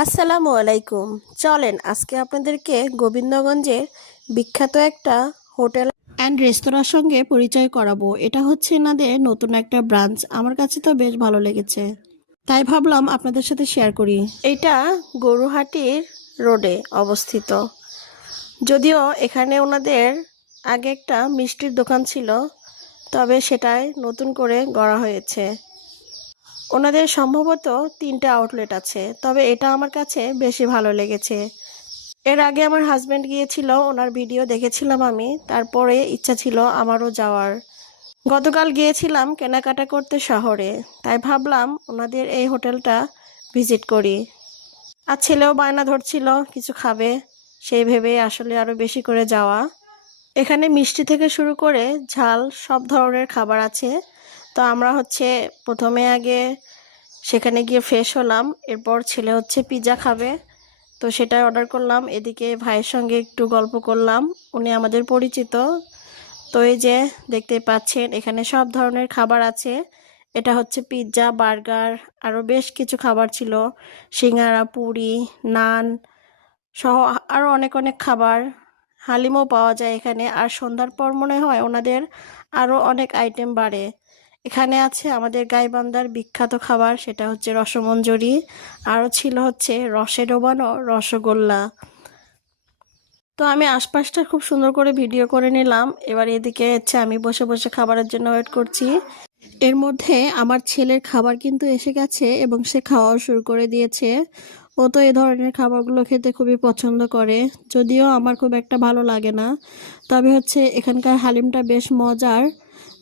আসসালামু আলাইকুম। চলেন আজকে আপনাদেরকে গোবিন্দগঞ্জের বিখ্যাত একটা হোটেল অ্যান্ড রেস্তোরাঁর সঙ্গে পরিচয় করাবো। এটা হচ্ছে এনাদের নতুন একটা ব্রাঞ্চ। আমার কাছে তো বেশ ভালো লেগেছে, তাই ভাবলাম আপনাদের সাথে শেয়ার করি। এটা গরুহাটির রোডে অবস্থিত। যদিও এখানে ওনাদের আগে একটা মিষ্টির দোকান ছিল, তবে সেটাই নতুন করে গড়া হয়েছে। ওনাদের সম্ভবত 3টা আউটলেট আছে, তবে এটা আমার কাছে বেশি ভালো লেগেছে। এর আগে আমার হাজব্যান্ড গিয়েছিল, ওনার ভিডিও দেখেছিলাম আমি, তারপরে ইচ্ছা ছিল আমারও যাওয়ার। গতকাল গিয়েছিলাম কেনাকাটা করতে শহরে, তাই ভাবলাম ওনাদের এই হোটেলটা ভিজিট করি। আর ছেলেও বায়না ধরছিল কিছু খাবে, সেই ভেবে আসলে আরও বেশি করে যাওয়া। এখানে মিষ্টি থেকে শুরু করে ঝাল সব ধরনের খাবার আছে। তো আমরা প্রথমে আগে সেখানে গিয়ে ফ্রেশ হলাম, এরপর ছেলে পিৎজা খাবে, তো সেটাই অর্ডার করলাম। এদিকে ভাইয়ের সঙ্গে একটু গল্প করলাম, উনি আমাদের পরিচিত। তো এই যে দেখতে পাচ্ছেন এখানে সব ধরনের খাবার আছে। এটা পিৎজা, বার্গার, আরও বেশ কিছু খাবার ছিল, সিঙ্গারা, পুরি, নান সহ আরও অনেক অনেক খাবার। হালিমও পাওয়া যায় এখানে। আর সন্ধ্যার পর মনে হয় ওনাদের আরও অনেক আইটেম বাড়ে। এখানে আছে আমাদের গাইবান্ধার বিখ্যাত খাবার, সেটা রসমঞ্জরি। আরও ছিল রসে ডোবানো রসগোল্লা। তো আমি আশপাশটা খুব সুন্দর করে ভিডিও করে নিলাম। এবার এদিকে আমি বসে বসে খাবারের জন্য ওয়েট করছি। এর মধ্যে আমার ছেলের খাবার কিন্তু এসে গেছে এবং সে খাওয়া শুরু করে দিয়েছে। ও তো এই ধরনের খাবারগুলো খেতে খুবই পছন্দ করে, যদিও আমার খুব একটা ভালো লাগে না। তবে এখানকার হালিমটা বেশ মজার,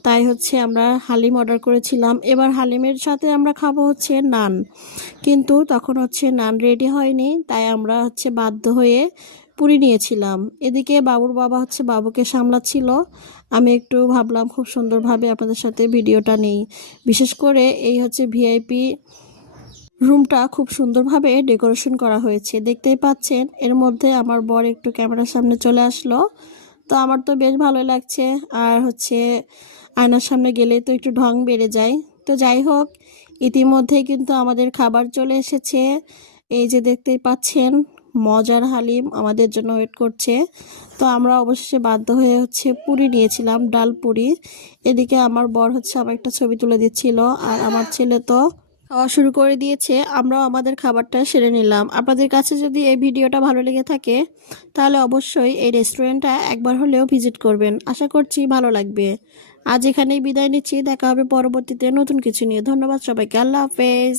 তাই আমরা হালিম অর্ডার করেছিলাম। এবার হালিমের সাথে আমরা খাবো নান, কিন্তু তখন নান রেডি হয়নি, তাই আমরা বাধ্য হয়ে পুরি নিয়েছিলাম। এদিকে বাবুর বাবা বাবুকে সামলাচ্ছিল। আমি একটু ভাবলাম খুব সুন্দরভাবে আপনাদের সাথে ভিডিওটা নেই। বিশেষ করে এই ভিআইপি রুমটা খুব সুন্দরভাবে ডেকোরেশন করা হয়েছে, দেখতেই পাচ্ছেন। এর মধ্যে আমার বর একটু ক্যামেরার সামনে চলে আসলো, তো আমার তো বেশ ভালো লাগছে। আর আয়নার সামনে গেলেই তো একটু ঢং বেড়ে যায়। তো যাই হোক, ইতিমধ্যেই কিন্তু আমাদের খাবার চলে এসেছে। এই যে দেখতেই পাচ্ছেন, মজার হালিম আমাদের জন্য ওয়েট করছে। তো আমরা অবশেষে বাধ্য হয়ে পুরি নিয়েছিলাম, ডাল পুরি। এদিকে আমার বর আমার একটা ছবি তুলে দিচ্ছিল, আর আমার ছেলে তো খাওয়া শুরু করে দিয়েছে। আমরাও আমাদের খাবারটা সেরে নিলাম। আপনাদের কাছে যদি এই ভিডিওটা ভালো লেগে থাকে, তাহলে অবশ্যই এই রেস্টুরেন্টটা একবার হলেও ভিজিট করবেন। আশা করছি ভালো লাগবে। আজ এখানেই বিদায় নিচ্ছি, দেখা হবে পরবর্তীতে নতুন কিছু নিয়ে। ধন্যবাদ সবাইকে, আল্লাহ হাফেজ।